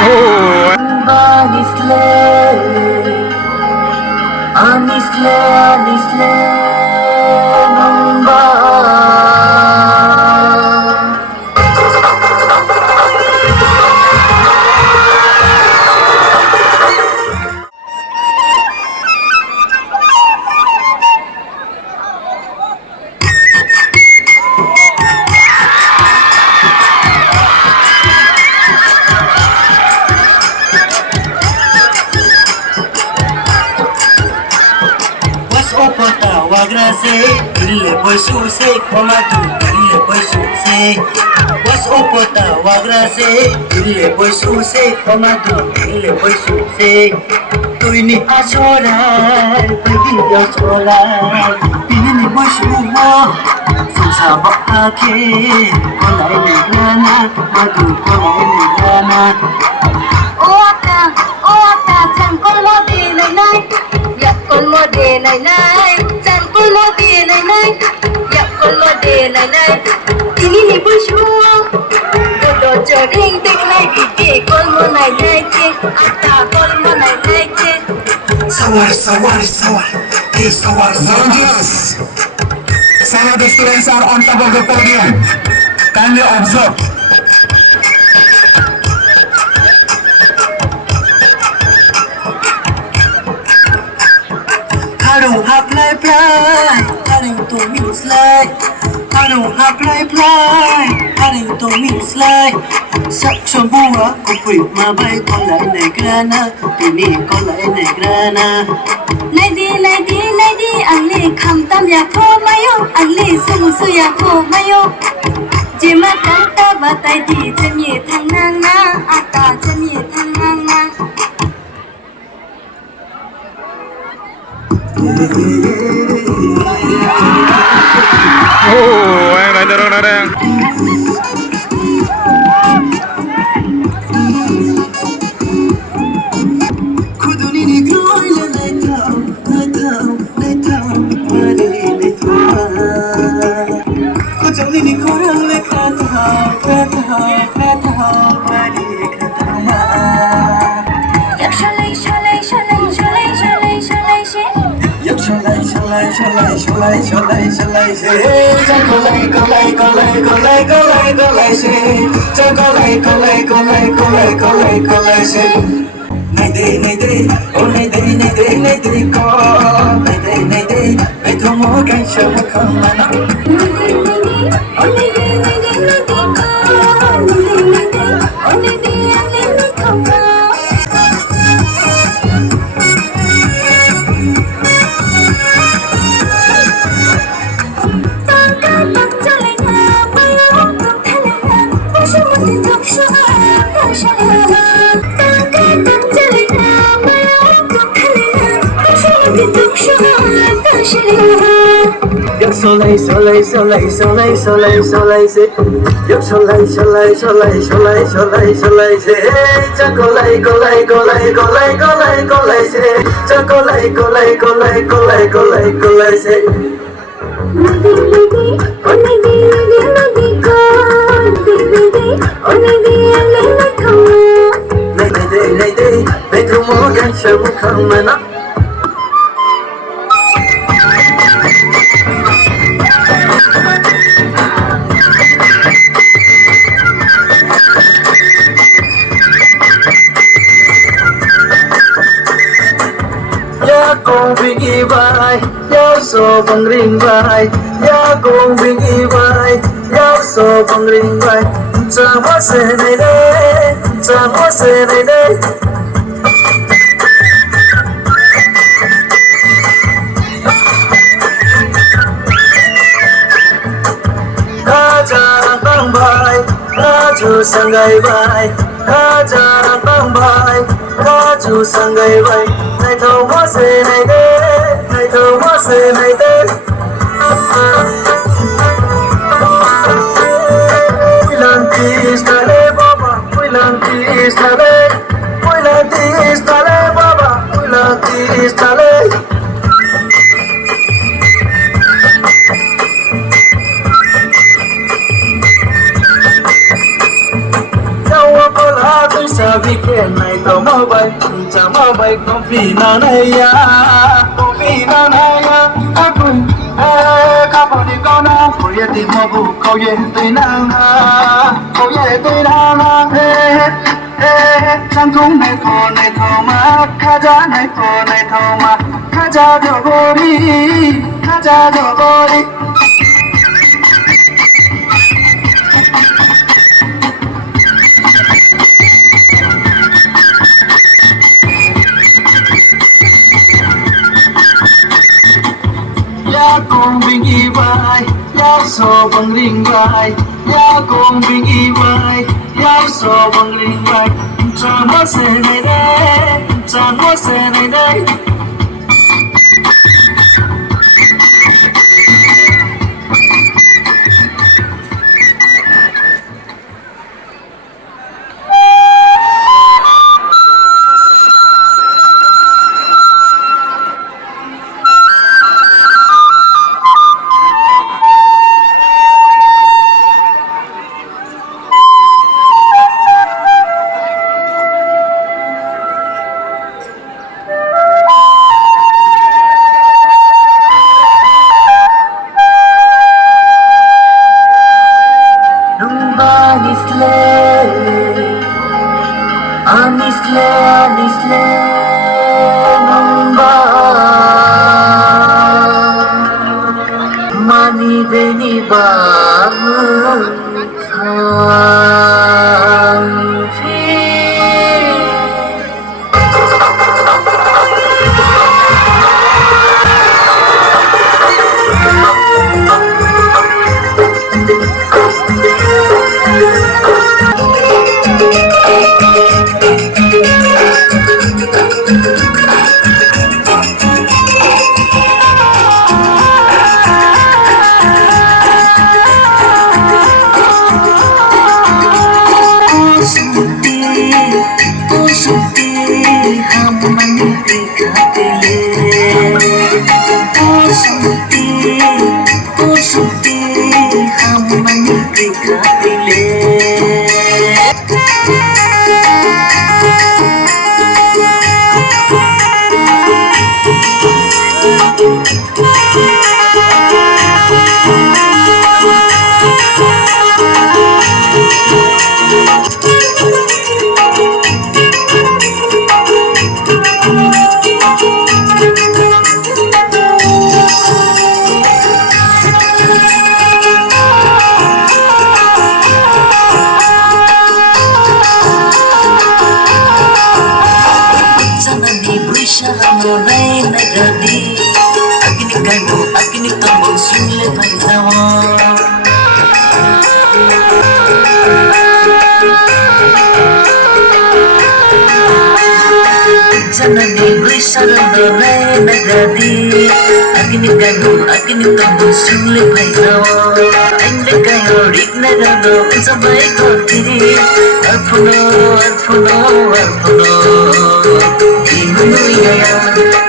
โอ้ย Honestly, honestly, was opota wagrase ille boisuse komatu ille boisuse was opota wagrase ille boisuse komatu ille boisuse tuini asora baby asora ini boisuo sansa bakake kolai negrana madu kolai negrana Ota, chẳng con mơ đi này này, dạ con mơ đi này này, chẳng con mơ đi này này, dạ con mơ đi này này, ini ni bữa chúa, đồ chờ đinh tích này vì kì con mơ này này chứ, ata con mơ này này chứ. sawar hey sawar Some of the students are on top of the podium. Kindly observe. I don't have life I don't to me slide I don't have life I don't to me slide sắc cho bùa con quỷ mà bay con lại này grana ini con lại này grana Này đi, anh lì khăm tam ya khô mayo, anh lì sung su ya khô mayo. Chỉ mà cắn ta và tay đi chân nhẹ thằng nang na, ata chân nhẹ thằng nang na. Oh, yang dah dorong dah. khuduni ni glory le lai thao mari le thao khuduni ni korang le kha thao mari kha thao Yak shalai shalai shalai shalai shalai shalai she. yak shalai se cha kolai se cha kolai se nay day oh nay day ko nay day nay thong mo kai cha mo kham na Only day, only day, come on. yak solai se yak solai se cha kolai se cha kolai se nay day nay thong mo kai cha mo kham na ya kong bigi bai ya so bang ring bai ya kong bigi bai ya so bang ring bai cha mo se nei de ka cha bang bai ka chu sangai bai ka cha bang bai ka chu sangai bai nay thâu mo se nei de sabi ke nai to mobile cha mobile coffee na ya aku ka bo ni ko na ko ye ti mo bu ko ye ti na trang cũng này phò này thò mà khá giá này phò này thò mà khá giá đồ bồ đi khá giá đồ bồ đi ya con bình y vai ya so bằng ring vai ya con bình y vai ya so bằng ring vai cha mo se này đây cha mo se này đây Anisle numba mani beni ba Agni kamu sunle bhaizawa janani brisharando nagadi agni kamu sunle bhaizawa ande kayo rigna rando sabai kotiri arpuno dimunu ya